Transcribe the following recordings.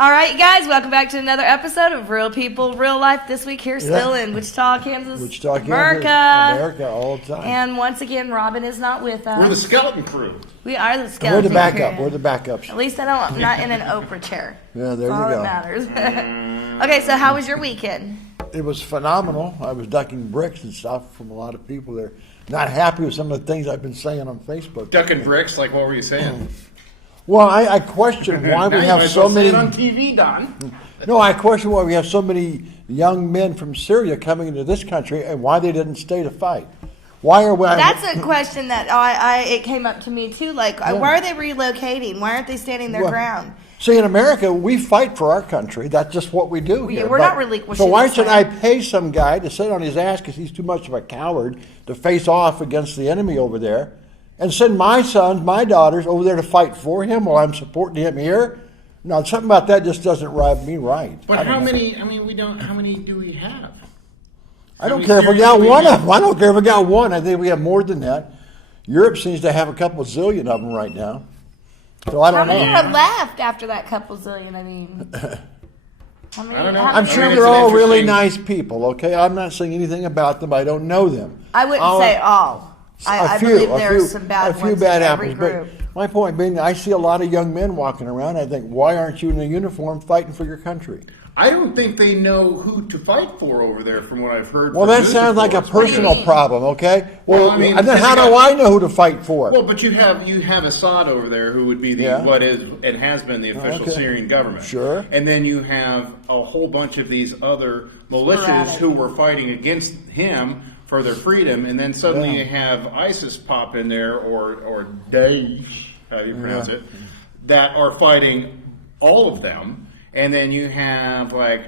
All right, you guys, welcome back to another episode of Real People, Real Life. This week here still in Wichita, Kansas, America all the time. And once again, Robin is not with us. We're the skeleton crew. We are the skeleton crew. We're the backup. backups. At least I'm not in an Oprah chair. Yeah, there That's you all go. that matters. Okay, so how was your weekend? It was phenomenal. I was ducking bricks and stuff from a lot of people. They're not happy with some of the things I've been saying on Facebook. Ducking bricks, like what were you saying? Well, I question why we have so many on TV, Don. No, I question why we have so many young men from Syria coming into this country and why they didn't stay to fight. Why are we? That's a question that it came up to me too. Like, why are they relocating? Why aren't they standing their ground? See, in America, we fight for our country. That's just what we do here. We're not relinquishing. So why should I pay some guy to sit on his ass because he's too much of a coward to face off against the enemy over there, and send my sons, my daughters over there to fight for him while I'm supporting him here? No, something about that just doesn't ride me right. But how many? I mean, we don't. How many do we have? I don't care if we got one of them. I don't care if we got one. I think we have more than that. Europe seems to have a couple zillion of them right now. So I don't know. How many are left after that couple zillion? I mean, I don't know. I'm sure they're all really nice people. Okay, I'm not saying anything about them. I don't know them. I wouldn't say all. I believe there's some bad ones. A few bad in every apples, group. but my point being, I see a lot of young men walking around. I think, why aren't you in a uniform fighting for your country? I don't think they know who to fight for over there, from what I've heard. Well, that sounds like a personal problem. Okay. Well, I mean, and then how do I know who to fight for? Well, but you have Assad over there, who would be what is and has been the official Syrian government. Sure. And then you have a whole bunch of these other militias who were fighting against him for their freedom, and then suddenly you have ISIS pop in there, or Daesh, how you pronounce it, that are fighting all of them, and then you have like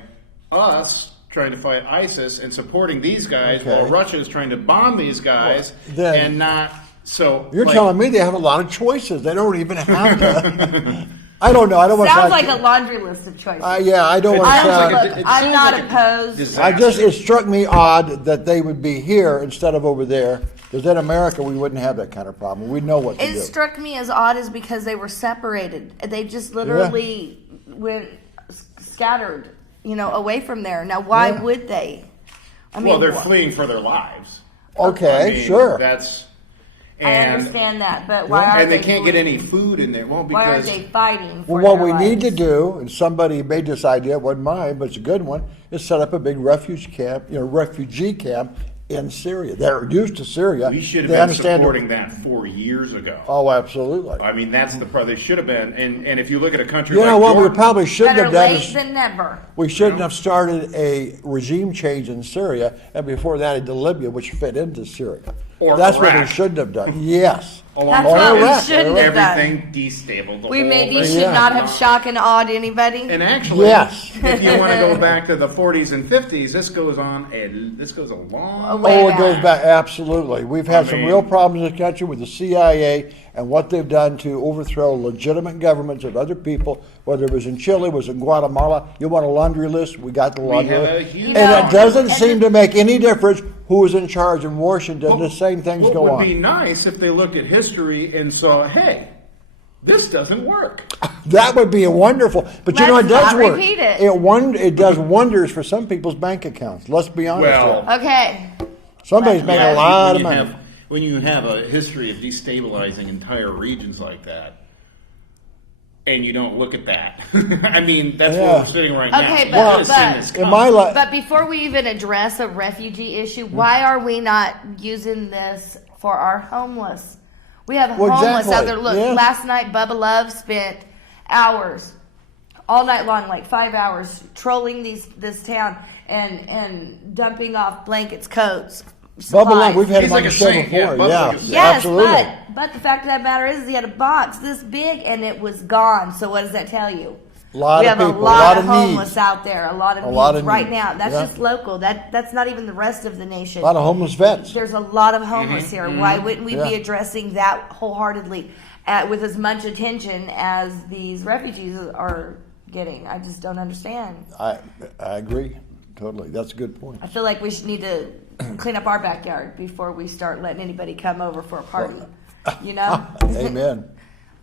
us trying to fight ISIS and supporting these guys while Russia is trying to bomb these guys, and not so. You're telling me they have a lot of choices. They don't even have to. I don't know. I don't want to sounds like a laundry list of choices. Yeah, I don't want to. I'm not opposed. It struck me odd that they would be here instead of over there. Because in America, we wouldn't have that kind of problem. We'd know what to do. It struck me as odd is because they were separated. They just literally went scattered, away from there. Now, why would they? I mean, they're fleeing for their lives. Okay, sure. I understand that, but why are they can't get any food in there? Well, because why are they fighting for what we their need to lives? do, and somebody made this idea, it wasn't mine, but it's a good one, is set up a big refugee camp in Syria. They're used to Syria. We should have been supporting that 4 years ago. Oh, absolutely. I mean, that's the problem. They should have been. And if you look at a country like Jordan, we probably shouldn't have done late than never. We shouldn't have started a regime change in Syria, and before that into Libya, which fit into Syria. That's Iraq. what we shouldn't have done. Yes. That's what we shouldn't have done. Everything destabilized. We maybe should not have shocked and awed anybody. And actually, if you want to go back to the 40s and 50s, this goes a long way back. It goes back, absolutely. We've had some real problems in this country with the CIA and what they've done to overthrow legitimate governments of other people, whether it was in Chile, was in Guatemala. You want a laundry list? We got the laundry list. And it doesn't seem to make any difference who was in charge in Washington. The same things go on. What would be nice if they looked at history and saw, hey, this doesn't work. That would be wonderful. But it does work. Repeat it. It does wonders for some people's bank accounts. Let's be honest. Okay. Somebody's making a lot of money. When you have a history of destabilizing entire regions like that, and you don't look at that, I mean, that's where we're sitting right now. Okay, but before we even address a refugee issue, why are we not using this for our homeless? We have homeless out there. Look, last night Bubba Love spent hours, all night long, like 5 hours, trolling this town and dumping off blankets, coats, supplies. Bubba Love, we've had him on the show before. Yes, absolutely. But the fact of that matter is he had a box this big and it was gone. So what does that tell you? We have a lot of homeless out there, a lot of needs right now. That's just local. That's not even the rest of the nation. A lot of homeless vets. There's a lot of homeless here. Why wouldn't we be addressing that wholeheartedly with as much attention as these refugees are getting? I just don't understand. I agree totally. That's a good point. I feel like we should need to clean up our backyard before we start letting anybody come over for a party. Amen.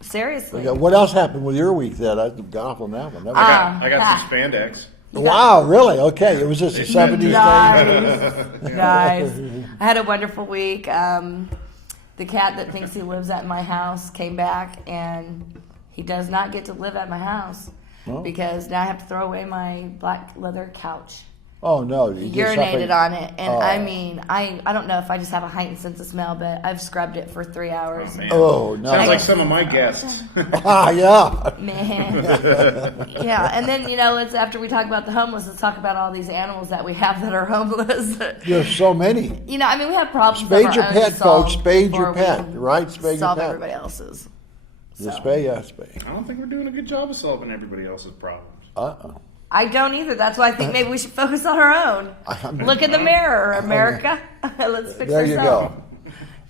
Seriously. Okay, what else happened with your week then? I got off on that one. I got some spandex. Wow, really? Okay, it was just a 70s thing. Nice. I had a wonderful week. The cat that thinks he lives at my house came back, and he does not get to live at my house because now I have to throw away my black leather couch. Oh, no. He urinated on it. And I mean, I don't know if I just have a heightened sense of smell, but I've scrubbed it for 3 hours. Oh, man. Oh, no. Sounds like some of my guests. Yeah. Man. Yeah. And then, let's after we talk about the homeless, let's talk about all these animals that we have that are homeless. There's so many. We have problems. Spade your pet, folks. Spade your pet. Right? Spade your solve pet. everybody else's. So. Spade. I don't think we're doing a good job of solving everybody else's problems. I don't either. That's why I think maybe we should focus on our own. Look in the mirror, America. Let's fix there you ourselves.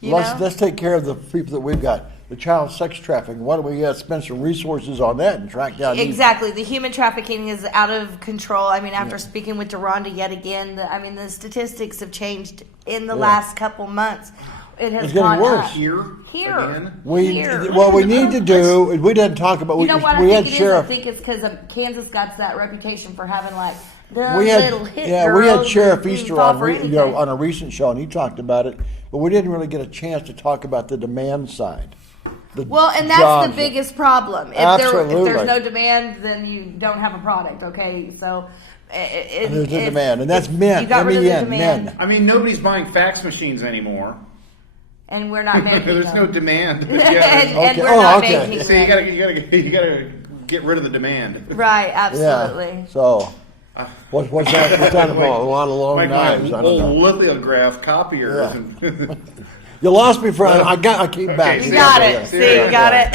go. Let's take care of the people that we've got. The child sex trafficking. Why don't we spend some resources on that and track down Exactly. The human trafficking is out of control. I mean, after speaking with Deronda yet again, the statistics have changed in the last couple months. It has gone worse. up. Here. What we need to do, we didn't talk about. You know what we I had think it sheriff. is? I think it's because Kansas got that reputation for having We had Sheriff Easter on on a recent show, and he talked about it, but we didn't really get a chance to talk about the demand side. And that's the biggest problem. If there's no demand, then you don't have a product. Okay, so. There's a demand, and that's men. You got rid of the demand. Men. I mean, nobody's buying fax machines anymore. And we're not making There's no demand. and we're not making So you gotta get rid of the demand. Right, absolutely. Yeah. So, what's that? What's that about? A lot of long knives. My old lithograph copiers. Yeah. You lost me for. I came back. You got it. See, you got it.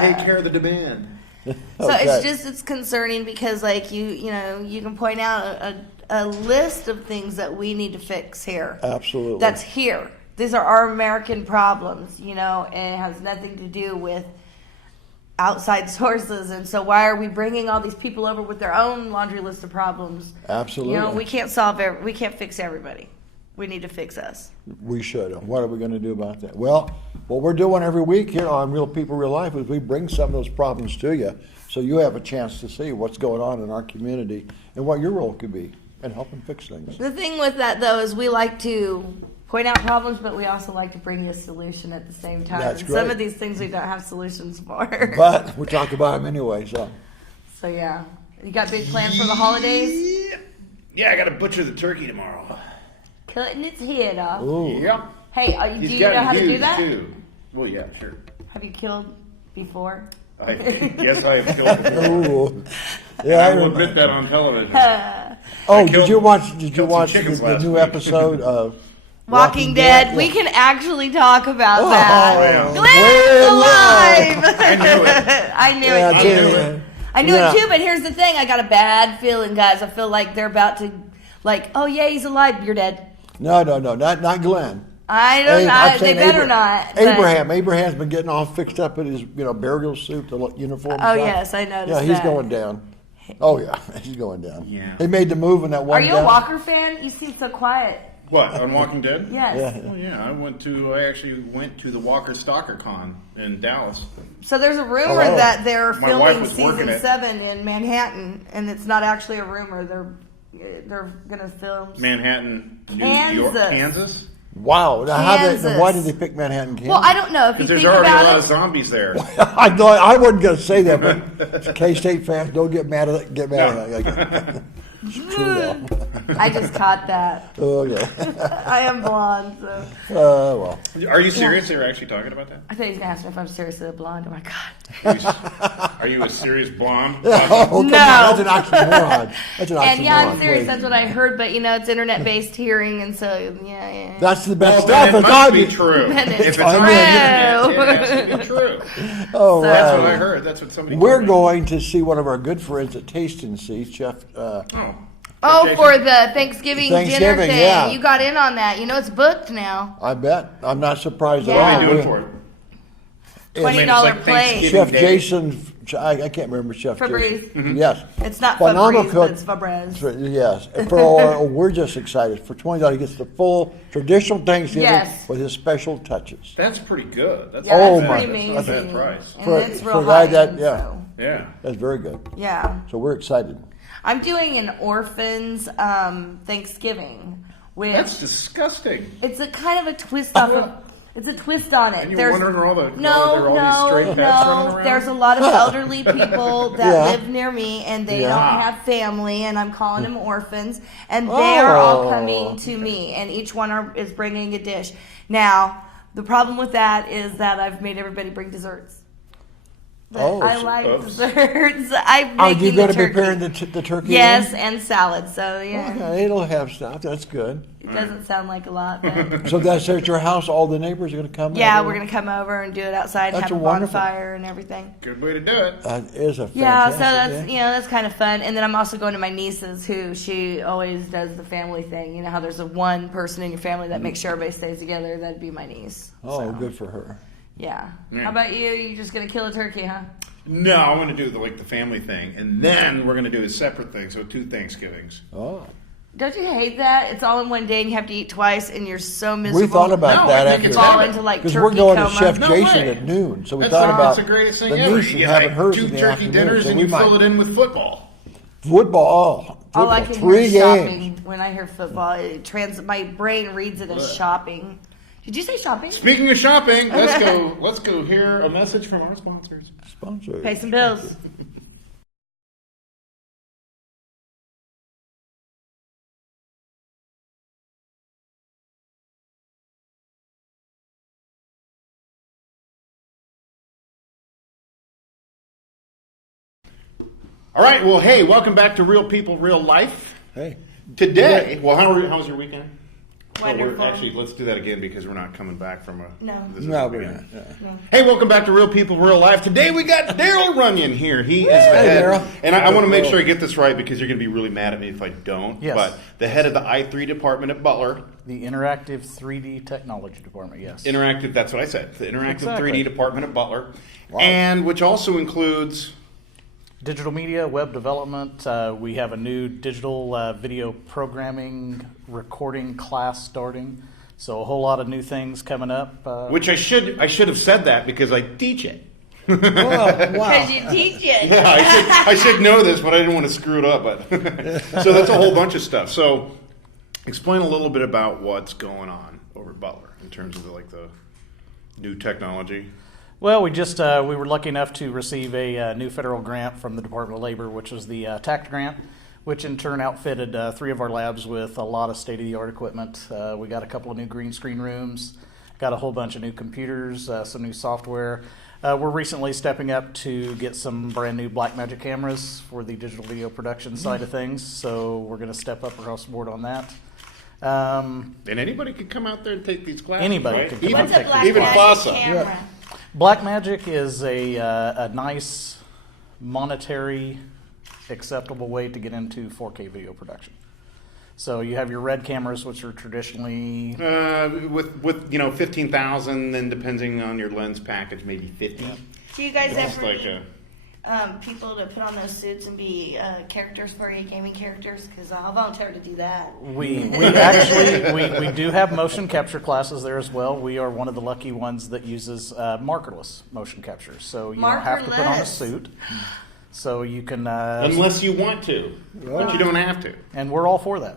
Take care of the demand. So it's concerning because you can point out a list of things that we need to fix here. Absolutely. That's here. These are our American problems, and it has nothing to do with outside sources. And so why are we bringing all these people over with their own laundry list of problems? Absolutely. We can't we can't fix everybody. We need to fix us. We should. What are we going to do about that? Well, what we're doing every week here on Real People, Real Life is we bring some of those problems to you so you have a chance to see what's going on in our community and what your role could be in helping fix things. The thing with that, though, is we like to point out problems, but we also like to bring you a solution at the same time. That's great. Some of these things we don't have solutions for. But we talk about them anyway, so. So, yeah. You got big plans for the holidays? Yeah, I got to butcher the turkey tomorrow. Cutting its head off. Ooh. Yep. Hey, do you know how to do that? Too. Well, yeah, sure. Have you killed before? Yes, I have killed before. Ooh. Yeah, I will admit that on television. did you watch chickens the new episode of Walking Dead? Yeah. We can actually talk about that. Wow. Glenn's alive! I knew it. I knew it. I knew it too, but here's the thing. I got a bad feeling, guys. I feel like they're about to, oh yeah, he's alive. You're dead. No, not Glenn. I don't know. They better not. Abraham's been getting all fixed up in his, burial suit, the uniform. Oh, yes, I noticed that. Yeah, he's going down. Oh, yeah, he's going down. Yeah. They made the move in that one. Are you a Walker fan? You seem so quiet. What, on Walking Dead? Yes. Yeah. Well, yeah, I actually went to the Walker Stalker Con in Dallas. So there's a rumor that they're My wife filming was working season it. 7 in Manhattan, and it's not actually a rumor. They're gonna film Manhattan, New Kansas. York, Kansas? Wow. Now, Kansas. why did they pick Manhattan, Kansas? Well, I don't know if you Because think there's already about a lot it. of zombies there. I wasn't going to say that, but K-State fans, don't get mad at it. It's true, though. I just caught that. Oh, yeah. I am blonde, so. Well. Are you serious? They were actually talking about that? I thought he was gonna ask me if I'm seriously a blonde. Oh my god. Are you a serious blonde? Oh, come on. No. That's an oxymoron. That's an oxymoron. And yeah, I'm serious. Please. That's what I heard. But it's internet-based hearing, and so yeah. That's the best Well, stuff. then it must be true. Then If it's it's on the true. internet, it has to be true. Oh, That's wow. what I heard. That's what somebody We're told me. going to see one of our good friends at Taste and See, Chef. Oh, for the Thanksgiving dinner Thanksgiving, thing. yeah. You got in on that. It's booked now. I bet. I'm not surprised Yeah. What at are all. they doing for it? $20 Like plate. Thanksgiving Chef Day. Jason I can't remember Chef Febreze. Jason. Yes. It's not Phenomenal Febreze, cook. but it's Febreze. Yes. We're just excited. For $20, he gets the full traditional Thanksgiving with his special touches. That's pretty good. That's That's my pretty amazing. That's a bad price. And it's real for a guy high that, end, yeah. so. Yeah. That's very good. Yeah. So we're excited. I'm doing an orphans Thanksgiving. That's disgusting. It's a kind of a twist off of. It's a twist on it. And you're wondering where all the these stray cats running no. around? There's a lot of elderly people that Yeah. live near me, and they don't have family, and I'm calling them orphans, and they Oh. are all coming to me, and each one is bringing a dish. Now, the problem with that is that I've made everybody bring desserts. But I like desserts. I'm making you're going to turkey. prepare the turkey? Yes, and salad. So yeah, Okay, it'll have stuff. That's good. it doesn't sound like a lot, but So that's at your house. All the neighbors are going to come. yeah, we're gonna come over and do it outside, That's have a wonderful. bonfire and everything. Good way to do it. That is a fantastic. Yeah, so that's that's kind of fun. And then I'm also going to my niece's, who she always does the family thing. You know how there's a one person in your family that makes sure everybody stays together. That'd be my niece. Oh, So, good for her. Yeah. Yeah. How about you? You just gonna kill a turkey, huh? No, I'm going to do the family thing, and then we're going to do a separate thing. So 2 Thanksgivings. Oh. Don't you hate that? It's all in one day and you have to eat twice and you're so miserable. We thought about No, that I think after it's fall better. into like because turkey we're going coma. to Chef No Jason way. at noon, so we That's thought about the greatest thing the ever. niece You get having like hers 2 in the turkey afternoon, dinners, so and we you might fill it in with football. football. All I Football. can 3 hear is games. shopping when I hear football. My brain reads it as shopping. Did you say shopping? Speaking of shopping, let's go hear a message from our sponsors. Sponsor. Pay some bills. All right. Well, hey, welcome back to Real People, Real Life. Hey. Today, well, how was your weekend? Wonderful. Actually, let's do that again because we're not coming back from No. This is No, the we're beginning. not. No. Hey, welcome back to Real People, Real Life. Today we got Daryl Runyon here. He is the head. Daryl. And I want to make sure I get this right because you're going to be really mad at me if I don't. Yes. But the head of the I3 department at Butler. The Interactive 3D Technology Department, yes. Interactive, that's what I said. The Interactive Exactly. 3D department at Butler. Wow. And which also includes... Digital media, web development. We have a new digital video programming recording class starting. So a whole lot of new things coming up. Which I should have said that because I teach it. Oh, wow. Because you teach it. Yeah, I should know this, but I didn't want to screw it up. But so that's a whole bunch of stuff. So explain a little bit about what's going on over at Butler in terms of the new technology. Well, we were lucky enough to receive a new federal grant from the Department of Labor, which was the TACT grant, which in turn outfitted 3 of our labs with a lot of state-of-the-art equipment. We got a couple of new green screen rooms, got a whole bunch of new computers, some new software. We're recently stepping up to get some brand new Blackmagic cameras for the digital video production side of things, so we're going to step up across the board on that. And anybody could come out there and take these classes. Anybody right? could come out What's and a take these Even Blackmagic FASA. camera? Blackmagic is a nice monetary acceptable way to get into 4K video production. So you have your red cameras, which are traditionally With 15,000, then depending on your lens package, maybe 50. Do you guys It's ever like need people to put on those suits and be characters for you, gaming characters? Because I'll volunteer to do that. we actually we do have motion capture classes there as well. We are one of the lucky ones that uses markerless motion capture. So you don't have to put on a Markerless. suit. So you can unless you want to, but you don't have to. and we're all for that.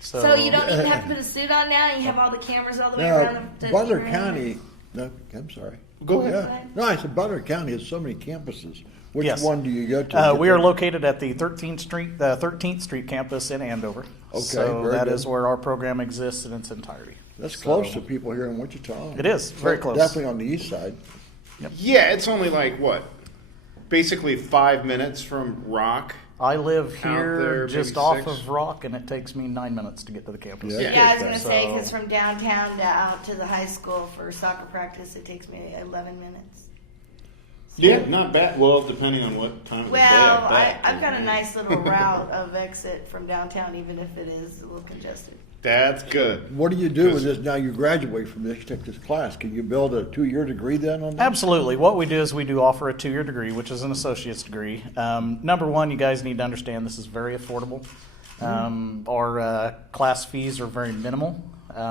So you don't even have to put a suit on now. You have all the cameras all the way around. the Butler room. County. No, I'm sorry. Go ahead. Yeah. No, I said Butler County has so many campuses. Which Yes. one do you go to? We are located at the 13th Street campus in Andover. Okay, So very that good. is where our program exists in its entirety. That's So- close to people here in Wichita. It is, very close. Definitely on the east side. Yeah, it's only basically 5 minutes from Rock. I live Out here there, just maybe off 6. of Rock, and it takes me 9 minutes to get to the campus. Yeah. Yeah, I was going to So- say, because from downtown out to the high school for soccer practice, it takes me 11 minutes. Yeah, not bad. Well, depending on what time of the day. I've got a nice little route of exit from downtown, even if it is a little congested. That's good. What do you do with this now you graduate from this, take this class? Can you build a 2-year degree then on that? Absolutely. What we do is we do offer a 2-year degree, which is an associate's degree. Number one, you guys need to understand this is very affordable. Our class fees are very minimal.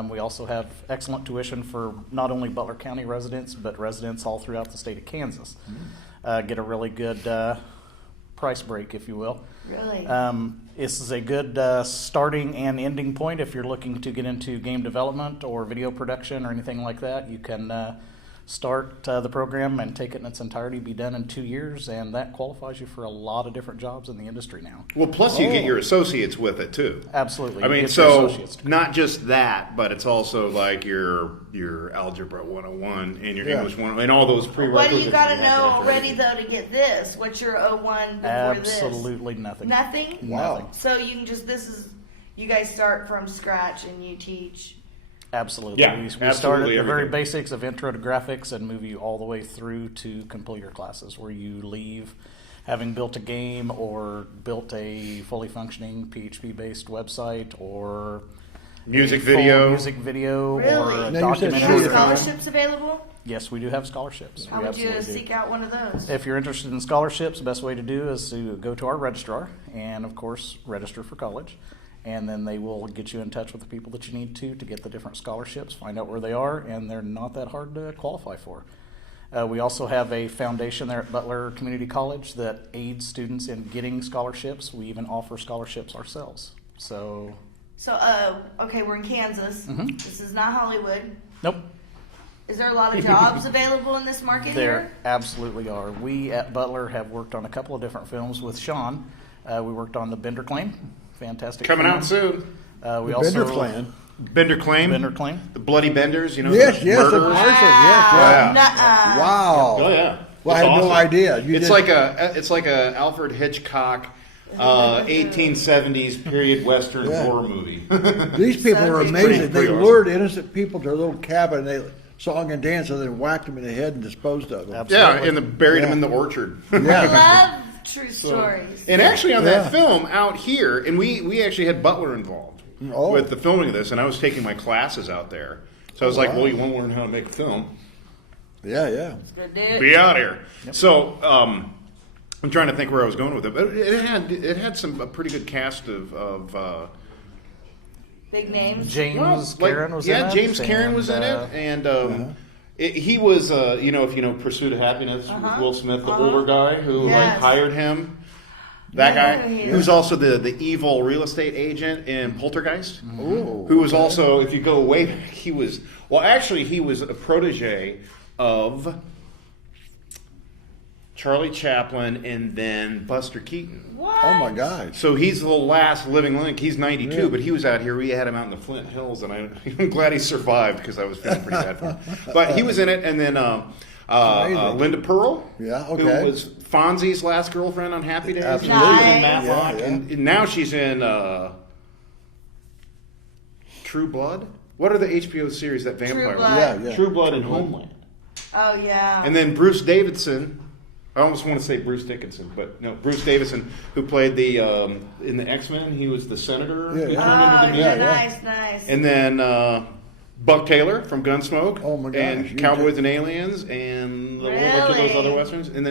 We also have excellent tuition for not only Butler County residents, but residents all throughout the state of Kansas. Get a really good price break, if you will. Really? This is a good starting and ending point if you're looking to get into game development or video production or anything like that. You can start the program and take it in its entirety, be done in 2 years, and that qualifies you for a lot of different jobs in the industry now. Well, plus you get your associates with it too. Absolutely. I mean, so not just that, but it's also like your algebra 101 and your English 101 and all those prerequisites. What do you got to know already though to get this? What's your 01 before Absolutely this? nothing. Nothing? Wow. Nothing. So you can just you guys start from scratch and you teach. Absolutely. Yeah, we absolutely start at the very everything. basics of intro to graphics and move you all the way through to complete your classes, where you leave having built a game or built a fully functioning PHP-based website or Music a full video. music video Really? or a Now, you said Do you documentary. have scholarships available? Yes, we do have scholarships. How We would you absolutely do. seek out one of those? If you're interested in scholarships, the best way to do is to go to our registrar and, of course, register for college. And then they will get you in touch with the people that you need to get the different scholarships, find out where they are, and they're not that hard to qualify for. We also have a foundation there at Butler Community College that aids students in getting scholarships. We even offer scholarships ourselves. So, Okay, we're in Kansas. Mhm. This is not Hollywood. nope. Is there a lot of jobs available in this market There here? absolutely are. We at Butler have worked on a couple of different films with Sean. We worked on The Bender Claim. Fantastic. Coming film. out soon. We The also Bender Clan. Bender Claim. Bender Claim. The Bloody Benders, you know. Yes, the yes, of murderers. course, yes, Yeah. Nuh-uh. Wow. Oh yeah. Well, I It's had no awesome. idea. You It's did- like a Alfred Hitchcock 1870s period Western Yeah. horror movie. These people are Pretty amazing. They awesome. lured innocent people to a little cabin. They song and dance, and then whacked them in the head and disposed of them. Absolutely. Yeah, and buried him in the orchard. I Yeah. love true stories. And actually, on that Yeah. film out here, and we actually had Butler involved Oh. with the filming of this, and I was taking my classes out there. So I was like, wow. well, you want to learn how to make a film? Yeah, yeah. Good dude. Be out here. So I'm trying to think where I was going with it, but it had a pretty good cast of Big names. James Karen was in it. James Karen was in and, it, and he was if you know Pursuit of Happiness, with Will Smith, the older guy who Yes. hired him. That Yeah, guy, he is. who's also the evil real estate agent in Poltergeist, Ooh, who was also, if you go way back, he was a protege of Charlie Chaplin and then Buster Keaton. What? Oh my God. So he's the last living link. He's 92, Yeah. but he was out here. We had him out in the Flint Hills, and I'm glad he survived because I was feeling pretty bad for him. But he was in it, and then amazing. Linda Pearl, Yeah, okay. who was Fonzie's last girlfriend on Happy Days. Absolutely. She was in Nice. Matlock, Yeah, yeah. and now she's in True Blood. What are the HBO series that vampire? Blood. Yeah, yeah. True Blood and Homeland. Oh yeah. And then Bruce Davidson. I almost want to say Bruce Dickinson, but no, Bruce Davidson, who played the in the X-Men. He was the senator. Yeah, who yeah. turned into Oh, the yeah, Mutant. nice. And then Buck Taylor from Gunsmoke. Oh, my gosh, And you Cowboys did- and Aliens, and a whole bunch of those Really? other westerns. And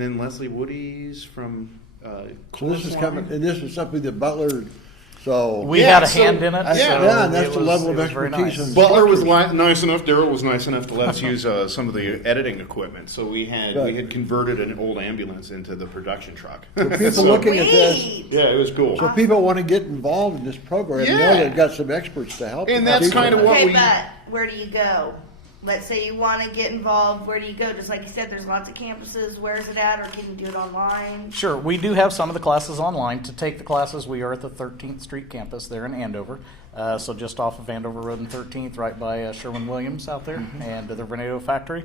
then Leslie Woody's from. So this is coming, and this is something that Butler. So we Yeah, had a so- hand in it. yeah. so Yeah, and that's it the was- level of it was very expertise nice. and- Butler was nice enough. Daryl was nice enough to let us use some of the editing equipment. So we Right. had converted an old ambulance into the production truck. people So- looking at this. Sweet. Yeah, it was cool. So people want to get involved in this program. You know Yeah. they've got some experts to help. And them. that's kind of what Okay, we. but where do you go? Let's say you want to get involved. Where do you go? Just like you said, there's lots of campuses. Where is it at, or can you do it online? Sure, we do have some of the classes online. To take the classes, we are at the 13th Street campus there in Andover. So just off of Andover Road and 13th, right by Sherwin-Williams out there, and the Venado factory.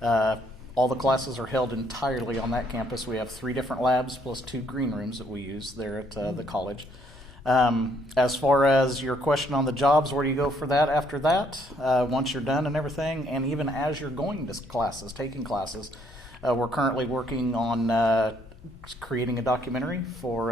All the classes are held entirely on that campus. We have 3 different labs plus 2 green rooms that we use there at the college. As far as your question on the jobs, where do you go for that after that? Once you're done and everything, and even as you're going to classes, taking classes, We're currently working on creating a documentary for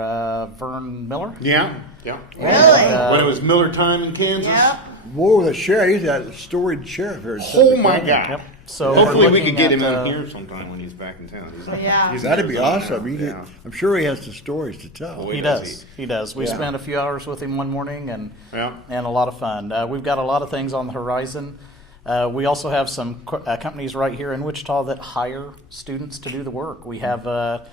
Vern Miller. Yeah. Really? When it was Miller time in Kansas. Yep. Whoa, the sheriff, he's that storied sheriff here. In Oh Suffolk my County. God. Yep. So Hopefully we're we could looking get him at, in here sometime when he's back in town. Yeah. That'd be awesome. Yeah. I'm sure he has some stories to tell. Oh, He does. He does. We Yeah. spent a few hours with him one morning and Yeah. a lot of fun. We've got a lot of things on the horizon. We also have some companies right here in Wichita that hire students to do the work. We have a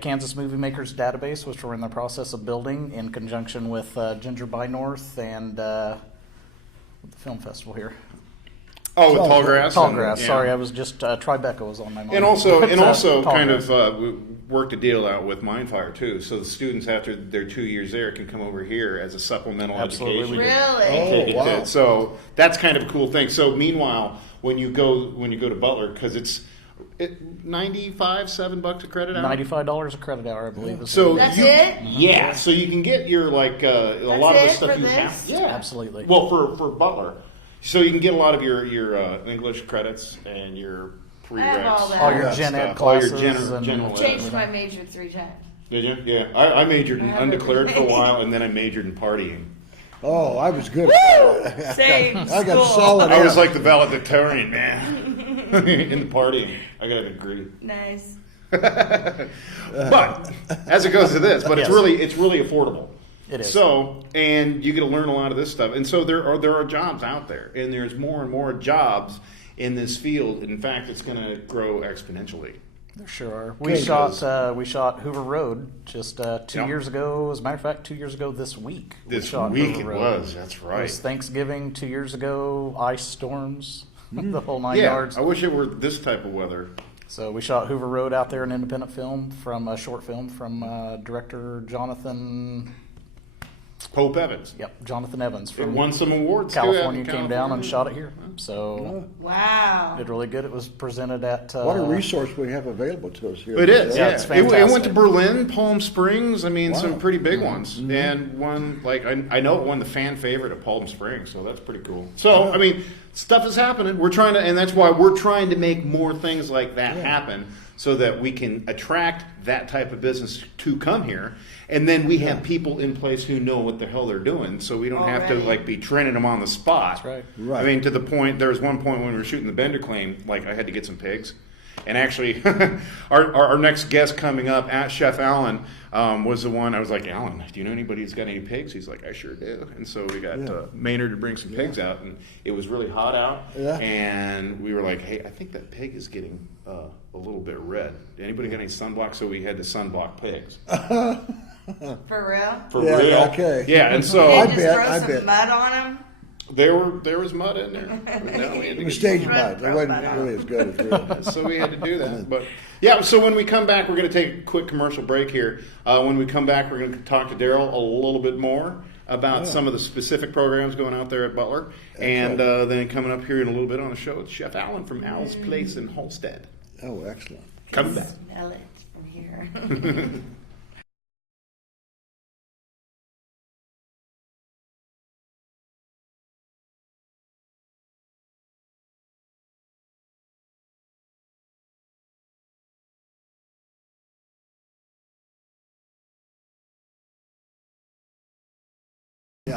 Kansas Movie Makers database, which we're in the process of building in conjunction with Ginger by North and the film festival here. Oh, with Tallgrass. Tallgrass. Yeah. Sorry, I was just Tribeca was on my mind. And also kind Tallgrass. of we worked a deal out with Mindfire too, so the students after their 2 years there can come over here as a supplemental Absolutely. education. Really? Oh, wow. So that's kind of a cool thing. So meanwhile, when you go to Butler, because it's $7 a credit hour. $95 a credit hour, I believe. is So what That's you, it? Yeah, so you can get your like a lot of the it stuff for you this? have. it is. Absolutely. Well, for Butler, so you can get a lot of your English credits and your prereqs. I have all that. All your Yeah. gen ed Stuff. All your classes. general and ed. Changed my major 3 times. Did you? Yeah, I majored in I have undeclared for a everything. while, and then I majored in partying. Oh, I was good. Same. I got school. solid. I was like the valedictorian, man, in the partying. I got a degree. Nice. But as it goes to this, but Yes. it's really affordable. It is. So, and you get to learn a lot of this stuff. And so there are jobs out there, and there's more and more jobs in this field. In fact, it's going to grow exponentially. There sure are. Okay. We shot Hoover Road just 2 Yeah. years ago. As a matter of fact, 2 years ago this week. we This shot week Hoover it Road. was. That's It right. was Thanksgiving 2 years ago. Ice storms, the whole 9 Yeah, yards. I wish it were this type of weather. So we shot Hoover Road out there, an independent film from a short film from director Jonathan. Pope Evans. Yep, Jonathan Evans It from won some awards too, out in California. Came down and California. shot it here. So Wow. did really good. It was presented at. What a resource we have available to us here. It is, Yeah, yeah. it's It went fantastic. to Berlin, Palm Springs. I mean, Wow. some pretty big ones, and one like I know it won the fan favorite of Palm Springs, so that's pretty cool. So I mean, stuff is happening. We're trying to, and that's why we're trying to make more things like that happen, so that we can attract that type of business to come here, and then we have people in place who know what the hell they're doing, so we don't have to Already. like be training them on the spot. That's right. Right. I mean, to the point, there was one point when we were shooting the Bender claim, like I had to get some pigs. And actually, our next guest coming up, at Chef Allen, was the one. I was like, Alan, do you know anybody who's got any pigs? He's like, I sure do. And so we got Maynard to bring some pigs out, and it was really hot out. Yeah. And we were like, hey, I think that pig is getting a little bit red. Anybody got any sunblock? So we had to sunblock pigs. For real? For Yeah, real. okay. Yeah, and Did so you I just bet, throw I some bet. mud on them? there was mud in there. But no, we had to It was get- stage mud. It wasn't really as good as real. So we had to do that. But yeah, so when we come back, we're going to take a quick commercial break here. When we come back, we're going to talk to Daryl a little bit more about some of the specific programs going out there at Butler. And then coming up here in a little bit on the show, it's Chef Allen from Al's Place in Holstead. Oh, excellent. Coming back. Smell it from here.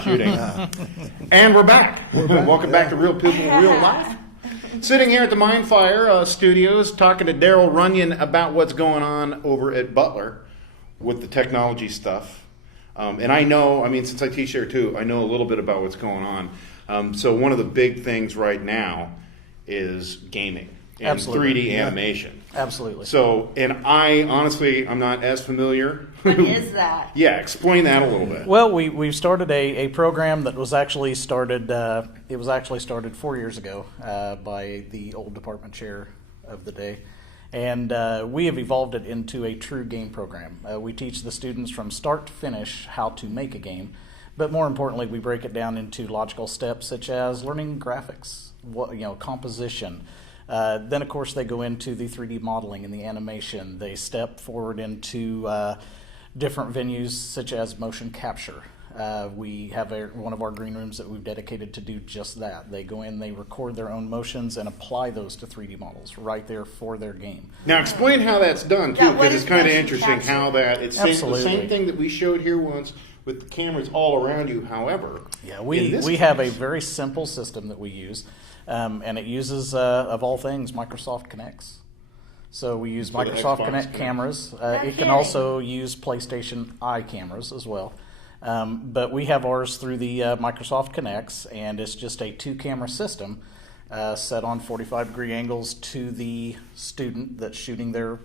Shooting. And we're back. Welcome back to Real People, Real Life. Sitting here at the Mindfire Studios talking to Daryl Runyon about what's going on over at Butler with the technology stuff. And I know, I mean, since I teach there too, I know a little bit about what's going on. So one of the big things right now is gaming and Absolutely. 3D animation. Absolutely. So, and I honestly, I'm not as familiar. What is that? Yeah, explain that a little bit. Well, we've started a program that was actually started. It was actually started 4 years ago by the old department chair of the day, and we have evolved it into a true game program. We teach the students from start to finish how to make a game, but more importantly, we break it down into logical steps such as learning graphics, composition. Then, of course, they go into the 3D modeling and the animation. They step forward into different venues such as motion capture. We have one of our green rooms that we've dedicated to do just that. They go in, they record their own motions and apply those to 3D models right there for their game. Now explain how that's done too, Yeah, what because is it's kind of motion interesting capture? how that it's the same thing that we showed here once with the cameras all around you. However, yeah, we have a very simple system that we use, and it uses of all things Microsoft Connects. So we use For the Microsoft Xbox Connect cameras. It kidding. can also use PlayStation Eye cameras as well. But we have ours through the Microsoft Connects, and it's just a 2-camera system set on 45-degree angles to the student that's shooting their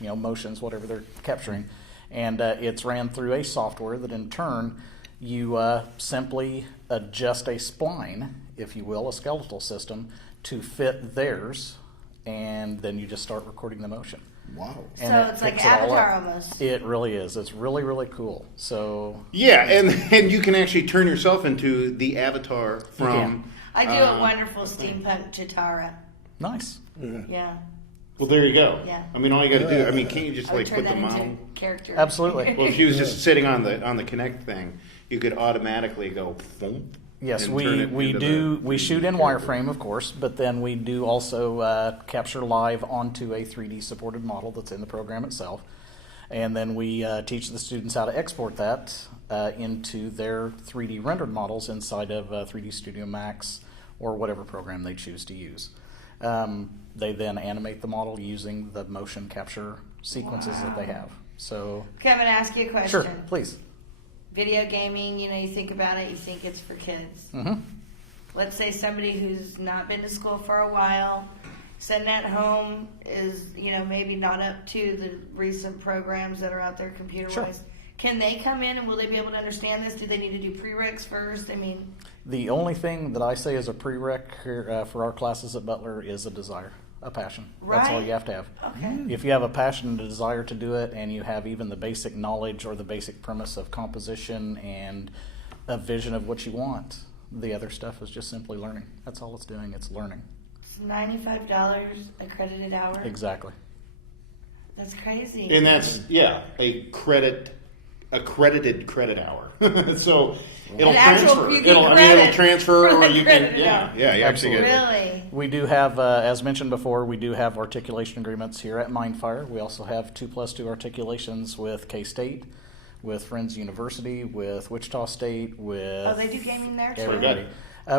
motions, whatever they're capturing. And it's ran through a software that in turn you simply adjust a spline, if you will, a skeletal system, to fit theirs, and then you just start recording the motion. Wow. And So it's like picks it all Avatar up. almost. It really is. It's really, really cool. So yeah, and you can actually turn yourself into the avatar from. I do a wonderful steampunk Chitara. nice. Yeah. Well, there you go. Yeah. I mean, all you got to do. I mean, can't you just I would like turn put the that model? into character. Absolutely. Well, if she was just sitting on the Connect thing, you could automatically go. Boom, Yes, and turn it we into do. the We shoot in 3D wireframe, of course, but then we do also capture live onto a 3D supported model that's in the program itself, and then we teach the students how to export that into their 3D rendered models inside of 3D Studio Max or whatever program they choose to use. They then animate the model using the motion capture sequences that they have. So, Okay, I'm going to ask you a question. sure, please. Video gaming, you think about it, you think it's for kids. Mm-hmm. Let's say somebody who's not been to school for a while, sitting at home is, maybe not up to the recent programs that are out there computer-wise. Sure. Can they come in and will they be able to understand this? Do they need to do prereqs first? I mean, The only thing that I say is a prereq here, for our classes at Butler is a desire, a passion. That's all Right. you have to have. okay. If you have a passion and a desire to do it, and you have even the basic knowledge or the basic premise of composition and a vision of what you want, the other stuff is just simply learning. That's all it's doing. It's learning. It's $95 accredited hour. Exactly. That's crazy. And that's accredited credit hour. So it'll An actual- transfer. you get It'll credit transfer, for or the you can. credited hour. Yeah, you actually get. Really? We do have, as mentioned before, we do have articulation agreements here at Mindfire. We also have 2+2 articulations with K-State, with Friends University, with Wichita State, with Oh, they do gaming there too? everybody.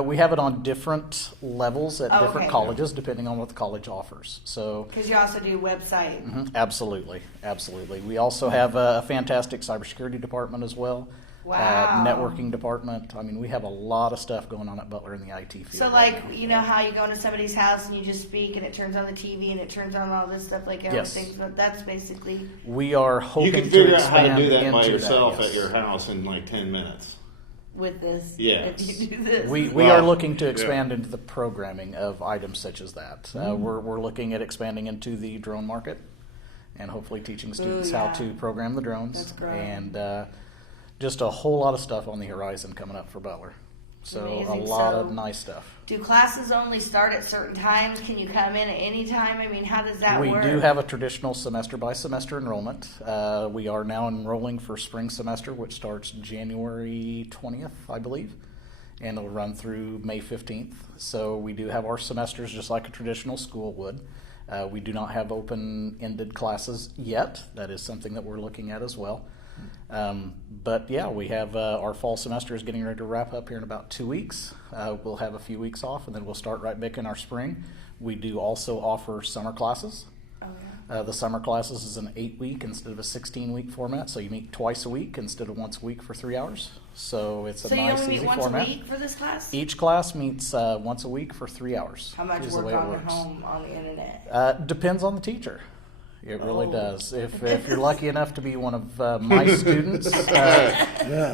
We have it on different levels at Oh, different okay. colleges, depending on what the college offers. So, Because you also do website. absolutely. We also have a fantastic cybersecurity department as well. Wow. Networking department. I mean, we have a lot of stuff going on at Butler in the IT field. So, right like, now. you know how you go into somebody's house and you just speak and it turns on the TV and it turns on all this stuff, like Yes. everything. But that's basically We are hoping You can to figure out how expand to do that by into yourself yes. at your house in like 10 minutes. with this. Yes. If you do this. We Well, are looking to expand into the programming of items such as that. We're looking at expanding into the drone market and hopefully teaching students yeah. how to program the drones. That's great. And just a whole lot of stuff on the horizon coming up for Butler. So Amazing. a lot So- of nice stuff. Do classes only start at certain times? Can you come in at any time? I mean, how does that We work? do have a traditional semester by semester enrollment. We are now enrolling for spring semester, which starts January 20th, I believe, and it'll run through May 15th. So we do have our semesters just like a traditional school would. We do not have open-ended classes yet. That is something that we're looking at as well. But yeah, we have our fall semester is getting ready to wrap up here in about 2 weeks. We'll have a few weeks off, and then we'll start right back in our spring. We do also offer summer classes. Oh, yeah. The summer classes is an 8-week instead of a 16-week format, so you meet twice a week instead of once a week for 3 hours. So it's a So you nice, only easy meet once format. a week for this class? Each class meets once a week for 3 hours. How much is the work way it on works. home on the internet? Depends on the teacher. It really Oh. does. If you're lucky enough to be one of my students,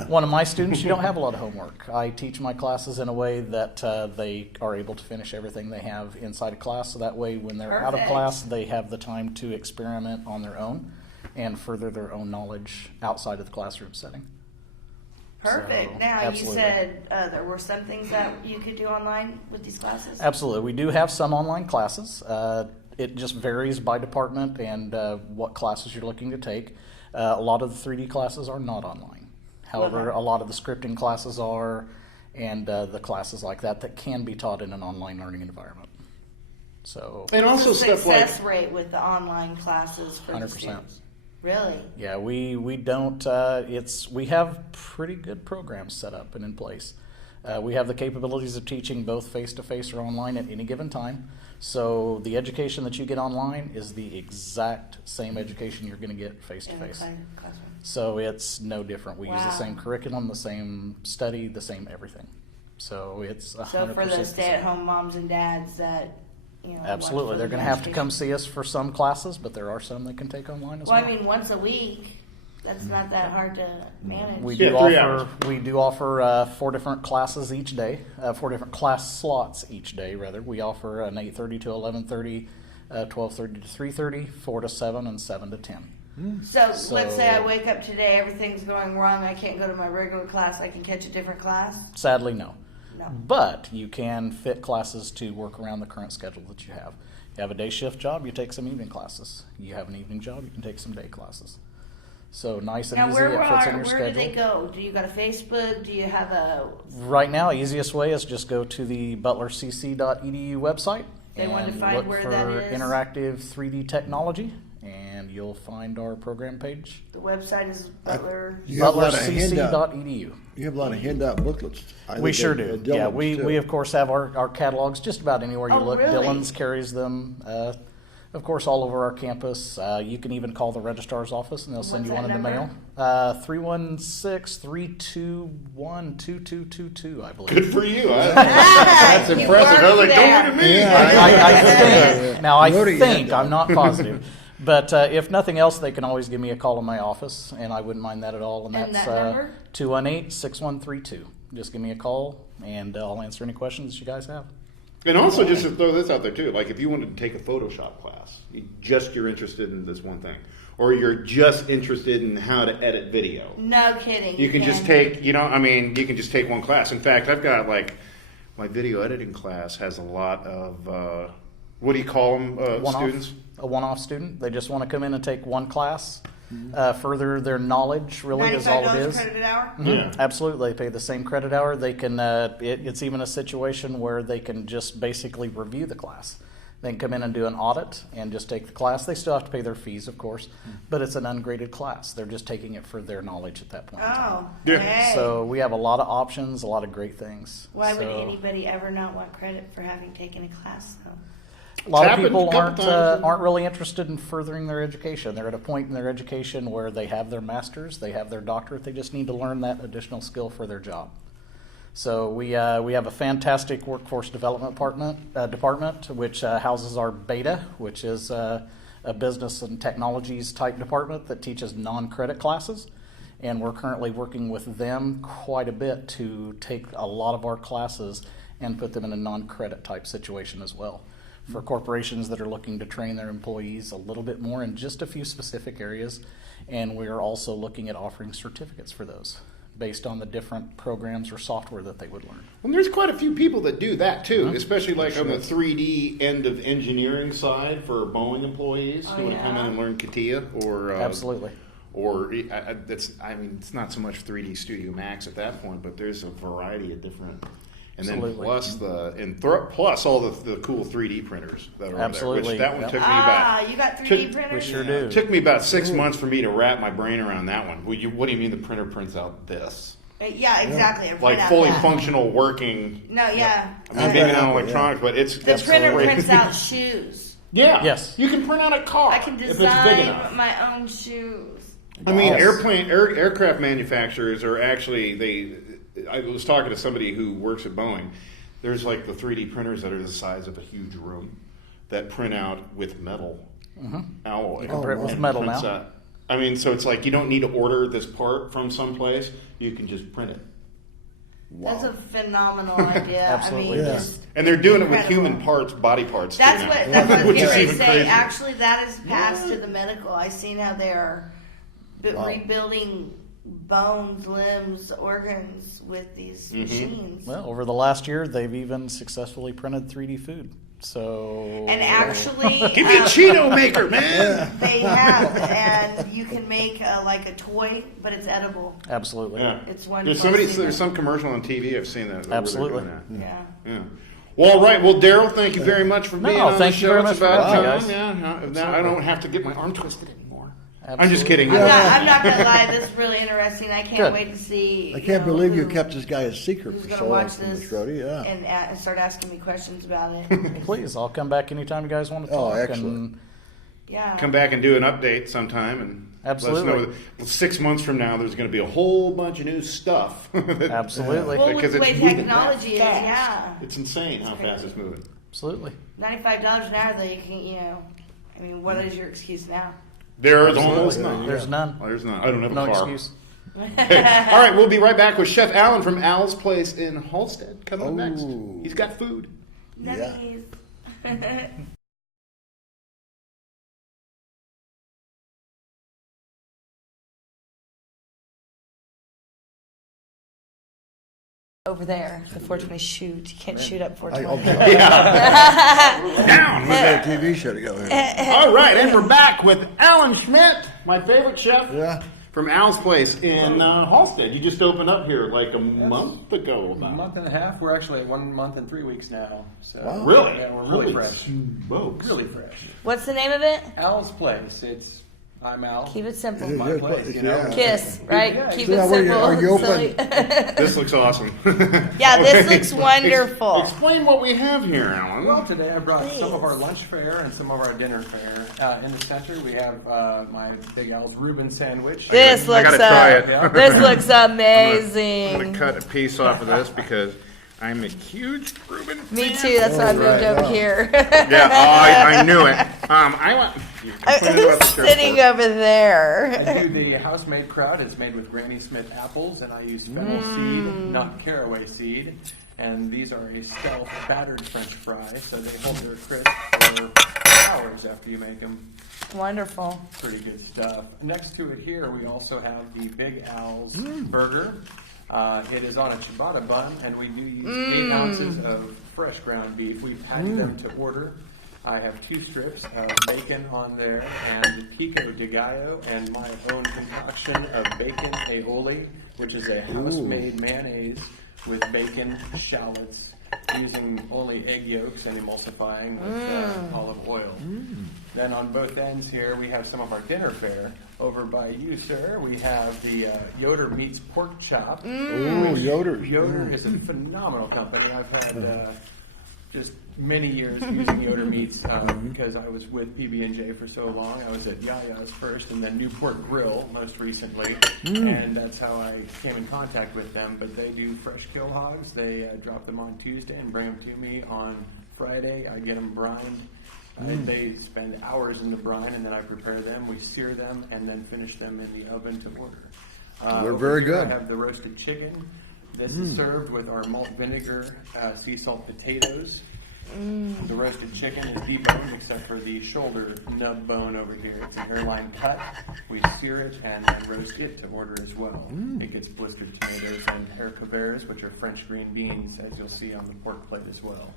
one of my students, you don't have a lot of homework. I teach my classes in a way that they are able to finish everything they have inside of class. So that way, when they're out of Perfect. class, they have the time to experiment on their own and further their own knowledge outside of the classroom setting. Perfect. So, Now, absolutely. you said there were some things that you could do online with these classes? Absolutely. We do have some online classes. It just varies by department and what classes you're looking to take. A lot of the 3D classes are not online. However, a lot of the scripting classes are, and the classes like that can be taught in an online learning environment. So, and also what's the stuff like success rate with the online classes for 100%. the students? Really? Yeah, we don't. We have pretty good programs set up and in place. We have the capabilities of teaching both face-to-face or online at any given time. So the education that you get online is the exact same education you're going to get face-to-face. So it's no different. We use the same curriculum, the same study, the same everything. So it's 100%. So for the stay-at-home moms and dads that, absolutely, they're going to have to come see us for some classes, but there are some that can take online as well. Well, I mean, once a week, that's not that hard to manage. We do offer 4 different classes each day, 4 different class slots each day, rather. We offer an 8:30 to 11:30, 12:30 to 3:30, 4 to 7, and 7 to 10. So let's say I wake up today, everything's going wrong, I can't go to my regular class, I can catch a different class? Sadly, no. No. But you can fit classes to work around the current schedule that you have. You have a day shift job, you take some evening classes. You have an evening job, you can take some day classes. So nice and easy, it fits in your schedule. Where do they go? Do you got a Facebook? Do you have a... Right now, easiest way is just go to the butlercc.edu website. They want to find look where for that is? interactive 3D technology, and you'll find our program page. The website is butlercc.edu. You have a lot of handout booklets. We sure do. Yeah, we of course have our catalogs just about anywhere you look. Really? Dillon's carries them. Of course, all over our campus. You can even call the registrar's office, and they'll send you one in the mail. 316-321-2222, I believe. good for you. That's impressive. I was like, don't look at me. I think. I'm not positive. But if nothing else, they can always give me a call in my office, and I wouldn't mind that at all. And that's that number? 218-6132. Just give me a call, and I'll answer any questions you guys have. And also, just to throw this out there too, like if you wanted to take a Photoshop class, you're interested in this one thing, or you're just interested in how to edit video. No kidding. You can just take, you can just take one class. In fact, I've got like my video editing class has a lot of what do you call them, students? A one-off student. They just want to come in and take one class. Further their knowledge really is all it is. $95 credit an hour? Mm-hmm. Yeah. Absolutely. They pay the same credit hour. They can, it's even a situation where they can just basically review the class. They can come in and do an audit and just take the class. They still have to pay their fees, of course, but it's an ungraded class. They're just taking it for their knowledge at that point in time. Yeah. Hey. So we have a lot of options, a lot of great things. Why would anybody ever not want credit for having taken a class, though? A lot of people aren't really interested in furthering their education. They're at a point in their education where they have their master's, they have their doctorate. They just need to learn that additional skill for their job. So we have a fantastic workforce development department which houses our beta, which is a business and technologies type department that teaches non-credit classes. And we're currently working with them quite a bit to take a lot of our classes and put them in a non-credit type situation as well, for corporations that are looking to train their employees a little bit more in just a few specific areas. And we're also looking at offering certificates for those based on the different programs or software that they would learn. And there's quite a few people that do that too, especially like on the 3D end of engineering side for Boeing employees who want to come in and learn CATIA or absolutely. Or it's not so much 3D Studio Max at that point, but there's a variety of different. And Absolutely. then plus all the cool 3D printers that are Absolutely. on there, which that one took me about. You got 3D printers? We sure do. It took me about 6 months for me to wrap my brain around that one. What do you mean the printer prints out this? Yeah, exactly. Like fully functional working. No, yeah. I mean, maybe not electronics, but it's the printer prints out shoes. Yeah. Yes. You can print out a car. I can design my own shoes. I mean, aircraft manufacturers are actually I was talking to somebody who works at Boeing. There's like the 3D printers that are the size of a huge room that print out with metal alloy. You can print with metal now. I mean, so it's like you don't need to order this part from someplace. You can just print it. Wow. That's a phenomenal idea. Absolutely. And they're doing it with human parts, body parts. That's what I was going to say. Crazy. Actually, that is passed to the medical. I've seen how they're rebuilding bones, limbs, organs with these machines. Well, over the last year, they've even successfully printed 3D food. So And actually, Give me a Cheeto maker, man. they have, and you can make like a toy, but it's edible. absolutely. Yeah. It's wonderful. There's some commercial on TV. I've seen that. Absolutely. Where they're doing Yeah. that. Yeah. Well, all right. Well, Daryl, thank you very much for being on the thank you show. very It's much for about having me, time. guys. Yeah. Now I don't have to get my arm twisted anymore. I'm just Absolutely. kidding. I'm not gonna lie, this is really interesting. I can't Good. wait to see. I can't believe you who- kept this guy a secret who's for gonna so long watch from this this, Rody. Yeah. and start asking me questions about it. Please, I'll come back anytime you guys want to Oh, talk. excellent. And Yeah. Come back and do an update sometime and Absolutely. let us know. Well, 6 months from now, there's going to be a whole bunch of new stuff. absolutely. Well, with Because the way it's moving technology is, that fast. yeah. It's insane how fast it's moving. Absolutely. $95 an hour, though, you can, I mean, what is your excuse now? There is Absolutely. almost none. There's none. Oh, there's none. I don't have a No car. excuse. Okay. All right, we'll be right back with Chef Alan from Al's Place in Halstead coming up next. Ooh. He's got food. Yeah. Nummies. Over there, the 420 shoot. You can't shoot up 420. Down with that. TV show to go here. All right, and we're back with Alan Schmidt, my favorite chef Yeah. from Al's Place in Halstead. You just opened up here like a month ago. A About. month and a half. We're actually at 1 month and 3 weeks now. So Wow. Really? Yeah, we're really Holy fresh. smokes. Really fresh. What's the name of it? Al's Place. I'm Al. Keep it simple. My Yeah, place, you know. yeah. Kiss, right? Yeah, Keep so it now where you- simple. are you open? Silly. This looks awesome. Yeah, this Okay. looks wonderful. Explain what we have here, Alan. Well, today I brought Please. some of our lunch fare and some of our dinner fare. In the center, we have my Big Al's Reuben sandwich. This I looks gotta try it. Yeah. This looks I'm amazing. going to cut a piece off of this because I'm a huge Reuben Me fan. too. That's why I moved right, over wow. here. Yeah, I knew it. I want. You're complaining about the Who's show sitting first. over there? I do the house-made kraut. It's made with Granny Smith apples, and I use fennel seed, not caraway seed. And these are a stealth battered French fry, so they hold their crisp for hours after you make them. Wonderful. Pretty good stuff. Next to it here, we also have the Big Al's burger. It is on a ciabatta bun, and we do use 8 ounces of fresh ground beef. We've had them to order. I have 2 strips of bacon on there, and pico de gallo, and my own concoction of bacon aioli, which is a house-made mayonnaise with bacon, shallots, using only egg yolks and emulsifying with olive oil. Then on both ends here, we have some of our dinner fare. Over by you, sir, we have the Yoder Meats Pork Chop. Ooh, Yoder. Yoder is a phenomenal company. I've had just many years using Yoder Meats because I was with PB&J for so long. I was at Yaya's first and then Newport Grill most recently. And that's how I came in contact with them. But they do fresh kill hogs. They drop them on Tuesday and bring them to me on Friday. I get them brined. They spend hours in the brine, and then I prepare them. We sear them, and then finish them in the oven to order. They're Over very here good. I have the roasted chicken. This is served with our malt vinegar, sea salt potatoes. The roasted chicken is deboned except for the shoulder nub bone over here. It's an airline cut. We sear it and then roast it to order as well. It gets blistered tomatoes and haricots verts, which are French green beans, as you'll see on the pork plate as well.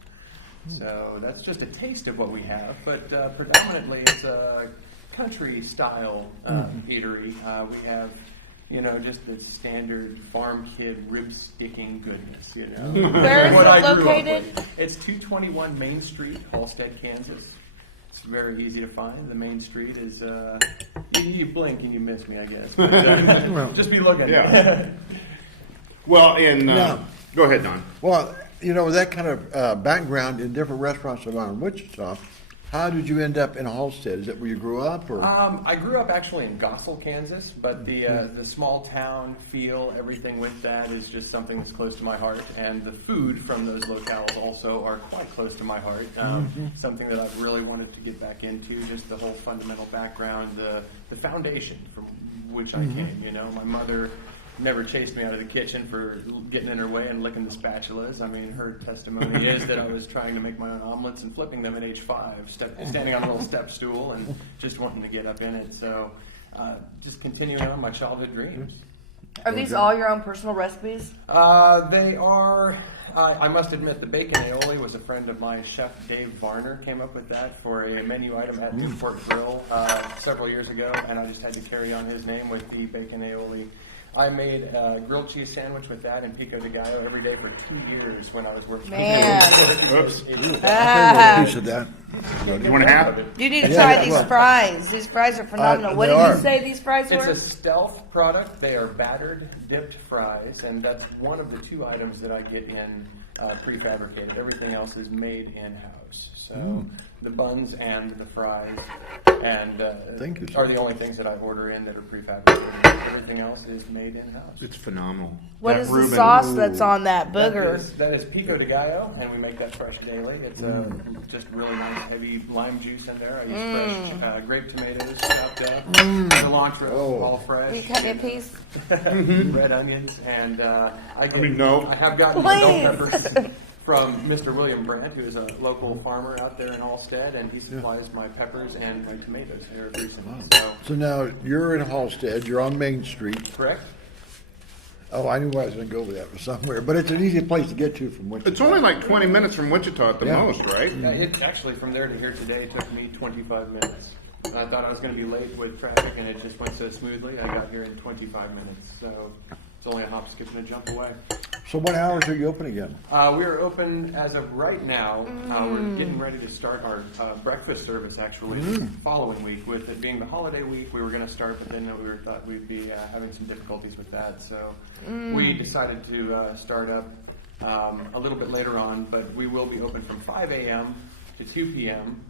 So that's just a taste of what we have, but predominantly it's a country-style eatery. We have, just the standard farm kid rib-sticking goodness, Where is What I it grew up located? with. It's 221 Main Street, Halstead, Kansas. It's very easy to find. The main street is, you blink and you miss me, I guess. But, just be looking. Yeah. Well, go ahead, Don. Well, with that kind of background in different restaurants around Wichita, how did you end up in Halstead? Is that where you grew up? Or? I grew up actually in Gossel, Kansas, but the small town feel, everything with that is just something that's close to my heart. And the food from those locales also are quite close to my heart. Something that I've really wanted to get back into, just the whole fundamental background, the foundation from which I came. My mother never chased me out of the kitchen for getting in her way and licking the spatulas. I mean, her testimony is that I was trying to make my own omelets and flipping them at age 5, standing on a little step stool and just wanting to get up in it. So just continuing on my childhood dreams. Are these all your own personal recipes? They are I must admit, the bacon aioli was a friend of mine, Chef Dave Varner, came up with that for a menu item at Newport Grill several years ago, and I just had to carry on his name with the bacon aioli. I made a grilled cheese sandwich with that and pico de gallo every day for 2 years when I was working. Man. Oops. A piece of that. You want to have it? You need to try these fries. These fries are phenomenal. What they did are. you say these fries It's were? a stealth product. They are battered, dipped fries, and that's one of the 2 items that I get in prefabricated. Everything else is made in-house. So the buns and the fries and Thank you, sir. are the only things that I order in that are prefabricated. Everything else is made in-house. It's phenomenal. What That is Reuben- the sauce that's on that booger? That is pico de gallo, and we make that fresh daily. It's just really nice, heavy lime juice in there. I use fresh grape tomatoes chopped up, cilantro, all fresh. Can you cut me a piece? Red onions, and no. I have gotten bell peppers from Mr. William Brandt, who is a local farmer out there in Halstead, and he supplies my peppers and my tomatoes here recently. So now you're in Halstead. You're on Main Street. Correct? Oh, I knew I was going to go with that somewhere, but it's an easy place to get to from Wichita. It's only like 20 minutes from Wichita at the Yeah. most, right? It actually, from there to here today, took me 25 minutes. I thought I was going to be late with traffic, and it just went so smoothly. I got here in 25 minutes, so it's only a hop, skip, and a jump away. So what hours are you open again? We are open as of right now. We're getting ready to start our breakfast service actually the following week. With it being the holiday week, we were going to start, but then we thought we'd be having some difficulties with that. So we decided to start up a little bit later on, but we will be open from 5 a.m. to 2 p.m.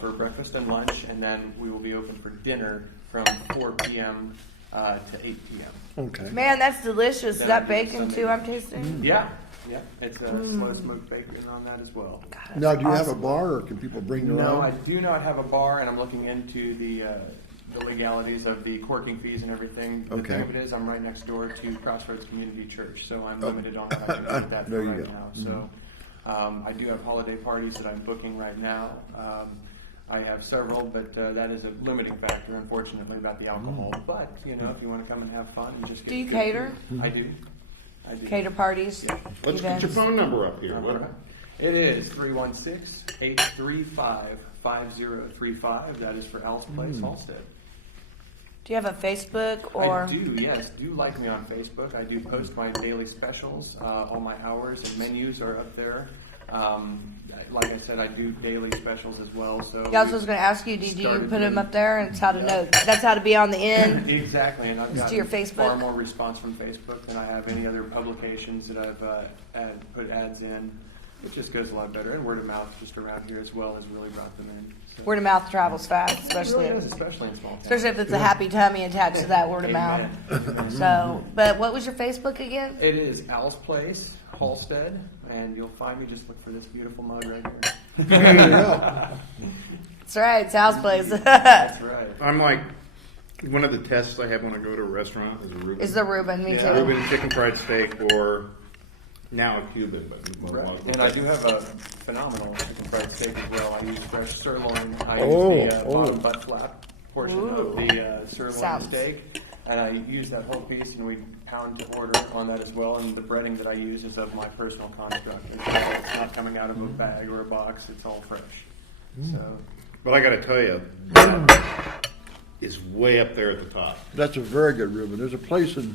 For breakfast and lunch, and then we will be open for dinner from 4 p.m. To 8 p.m. Okay. Man, that's delicious. Is Then that we do bacon Sunday. too I'm tasting? Yeah, it's a slow smoked bacon on that as well. Now, do you have a awesome. bar, or can people bring their No, own? I do not have a bar, and I'm looking into the legalities of the corking fees and everything. The Okay. thing of it is, I'm right next door to Crossroads Community Church, so I'm limited on what I can do with that There for you right go. now. So I do have holiday parties that I'm booking right now. I have several, but that is a limiting factor, unfortunately, about the alcohol. But, if you want to come and have fun and just get Do you good cater? food. I do. Cater parties? Yeah. Let's get your Events. phone number up here. All right. It is 316-835-5035. That is for Al's Place, Halstead. Do you have a Facebook or? I do, yes. Do like me on Facebook. I do post my daily specials. All my hours and menus are up there. Like I said, I do daily specials as well. So Yeah, I was going to ask you, did you started put them doing- up there? And it's how to know. That's how to be on the end. Exactly, and I've To gotten your Facebook? far more response from Facebook than I have any other publications that I've put ads in. It just goes a lot better, and word of mouth just around here as well has really brought them in. So. Word of mouth travels fast, It especially really is, especially in small towns. especially if it's a happy tummy attached to that word of mouth. Amen. So, but what was your Facebook again? It is Al's Place, Halstead, and you'll find me. Just look for this beautiful mug right here. That's right, it's Al's Place. That's right. I'm like, one of the tests I have when I go to a restaurant is a Reuben. Is the Reuben, me Yeah. too. Reuben chicken fried steak, or now a Cuban, but Right. And I do have a phenomenal chicken fried steak as well. I use fresh sirloin. I Oh, use the bottom butt flap portion of the sirloin Sounds- steak. And I use that whole piece, and we pound to order on that as well. And the breading that I use is of my personal construct. It's not coming out of a bag or a box. It's all fresh. So But I got to tell you, that is way up there at the top. That's a very good Reuben. There's a place in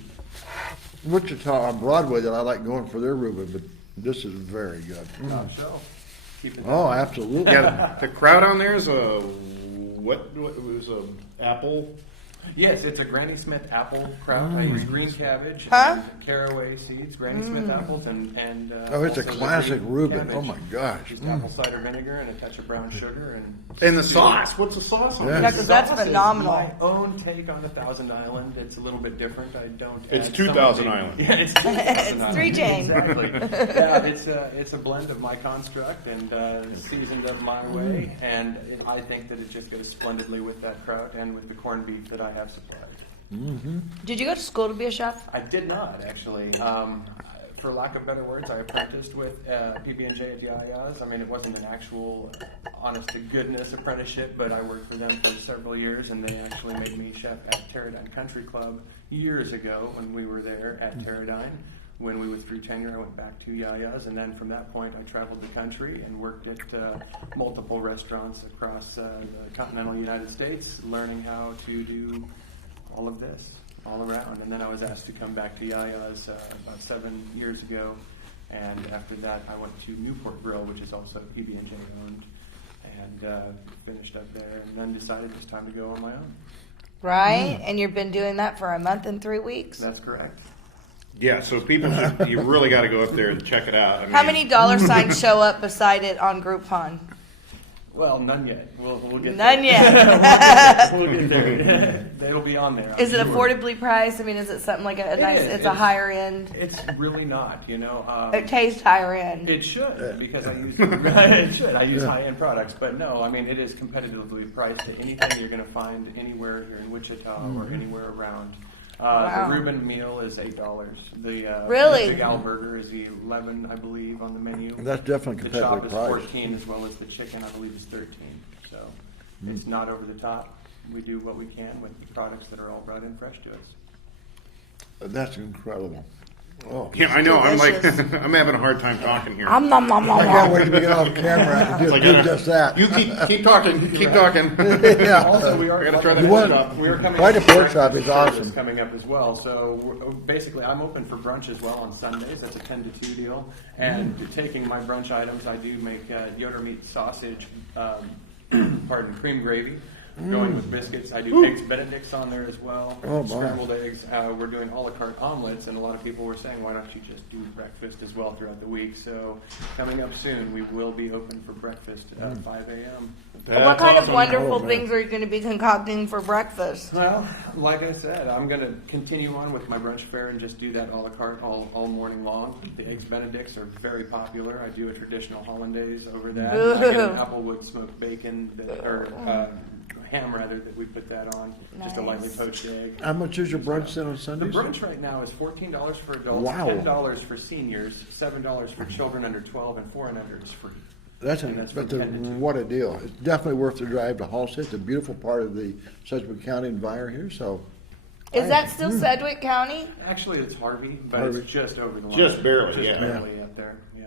Wichita on Broadway that I like going for their Reuben, but this is very good. top shelf. Keep it Oh, absolutely. Yeah, the crowd on there is a what? It was a apple. Yes, it's a Granny Smith apple kraut. I use green cabbage Huh? and caraway seeds, Granny Smith apples, and Oh, it's a also the classic green Reuben. cabbage. Oh my gosh. Just apple cider vinegar and a touch of brown sugar And the sauce. What's the sauce on Yeah. it? Yeah, 'cause that's Sauce is phenomenal. My own take on 1,000 Island. It's a little bit different. I don't. It's add 2,000 some of the- Island. Yeah, it's 2,000 Island. Three chain. Exactly. Yeah, it's a blend of my construct and seasoned of my way, and I think that it just goes splendidly with that kraut and with the corned beef that I have supplied. Did you go to school to be a chef? I did not, actually. For lack of better words, I apprenticed with PB&J at Yaya's. I mean, it wasn't an actual honest-to-goodness apprenticeship, but I worked for them for several years, and they actually made me chef at Pterodyne Country Club years ago when we were there at Pterodyne. When we withdrew tenure, I went back to Yaya's, and then from that point, I traveled the country and worked at multiple restaurants across the continental United States, learning how to do all of this all around. And then I was asked to come back to Yaya's about 7 years ago, and after that, I went to Newport Grill, which is also PB&J owned, and finished up there, and then decided it's time to go on my own. Right? And you've been doing that for a month and 3 weeks? That's correct. Yeah, so people, you really got to go up there and check it out. I mean, How many dollar signs show up beside it on Groupon? Well, none yet. We'll get None there. yet. We'll get there. They'll be on there. Is it sure. affordably priced? I mean, is it something like a nice, is. it's a higher end? It's really not, you know. It tastes higher end. It should, because I use it should. I use high-end products, but no, I mean, it is competitively priced to anything you're going to find anywhere here in Wichita or anywhere around. Wow. The Reuben meal is $8. The Really? Big Al burger is $11, I believe, on the menu. That's definitely The chop competitively is priced. $14, as well as the chicken, I believe, is $13. So it's not over the top. We do what we can with the products that are all brought in fresh to us. That's incredible. Oh. yeah, I know. Delicious. I'm like, I'm having a hard time talking here. Nom, nom, nom, nom, I can't nom. wait to get off camera and do, Like, do just that. You keep talking. Keep talking. Yeah. Also, we are I gotta try that You pork want- chop. We are coming. Quite a up pork with chop is breakfast awesome. coming up as well. So basically, I'm open for brunch as well on Sundays. That's a 10 to 2 deal. And taking my brunch items, I do make Yoder meat sausage, cream gravy. Going with biscuits. I do eggs Benedicts on there as well. Oh, my. Scrambled eggs. We're doing a la carte omelets, and a lot of people were saying, why don't you just do breakfast as well throughout the week? So coming up soon, we will be open for breakfast at 5 a.m. What kind of awesome. wonderful Oh, man. things are you going to be concocting for breakfast? Well, like I said, I'm going to continue on with my brunch fare and just do that a la carte all morning long. The eggs Benedicts are very popular. I do a traditional hollandaise over that. Ooh. I get an applewood smoked bacon, ham rather, that we put that on. Just a lightly Nice. poached egg. How much is your brunch then on The Sundays? brunch right now is $14 for adults, Wow. $10 for seniors, $7 for children under 12, and 4 and under is free. That's And that's from 10 to 2. what a deal. It's definitely worth the drive to Halstead. It's a beautiful part of the Sedgwick County environment here, so. Is that still Sedgwick County? Actually, it's Harvey, but Harvey. it's just over the line. Just barely, Just yeah. barely up there. Yeah.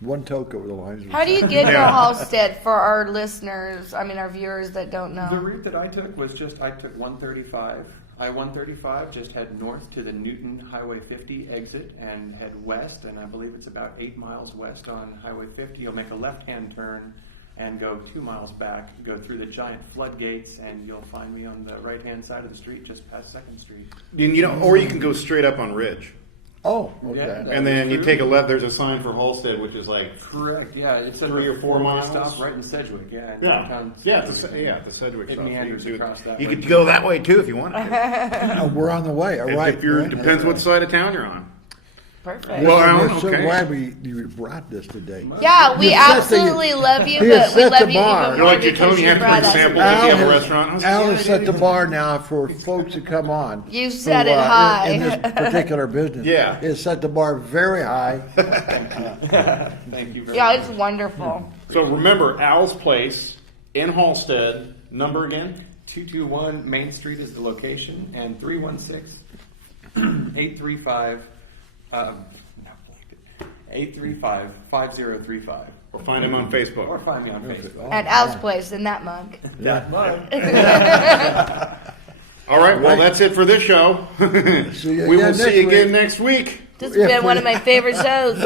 One toke over the lines. How do you get to Yeah. Halstead for our listeners, our viewers that don't The know? route that I took was I took 135. I-135 just head north to the Newton Highway 50 exit and head west, and I believe it's about 8 miles west on Highway 50. You'll make a left-hand turn and go 2 miles back, go through the giant floodgates, and you'll find me on the right-hand side of the street, just past 2nd Street. And, or you can go straight up on Ridge. Oh, okay. Yeah. And then you take a left. There's a sign for Halstead, which is like Correct, yeah. It's a 3 or 4 miles. stop right in Sedgwick, yeah. in yeah, downtown yeah, Sedgwick. the Sedgwick It stuff. meanders You could do- across that You way. could go that way too if you wanted. We're on the way. All right. If you're Brent. depends what side of town you're on. Perfect. Well, We're so okay. glad you brought this today. Yeah, we You set the- absolutely love you, he has but we set love the you bar. even You're more like you because told me you had to brought bring us. samples if you have a restaurant. I was like, Al yeah, has I set did. the bar now for folks to come on. You set who, it high. In this particular business. Yeah. It's set the bar very high. Thank you very Yeah, much. it's wonderful. So remember, Al's Place in Halstead. Number again? 221 Main Street is the location, and 316-835, 835-5035. Or find him on Or Facebook. find me on Facebook. At Al's Place in that mug. That mug. All right. Well, that's it for this show. See you We will again see you next again week. next week. This has been one of my favorite shows.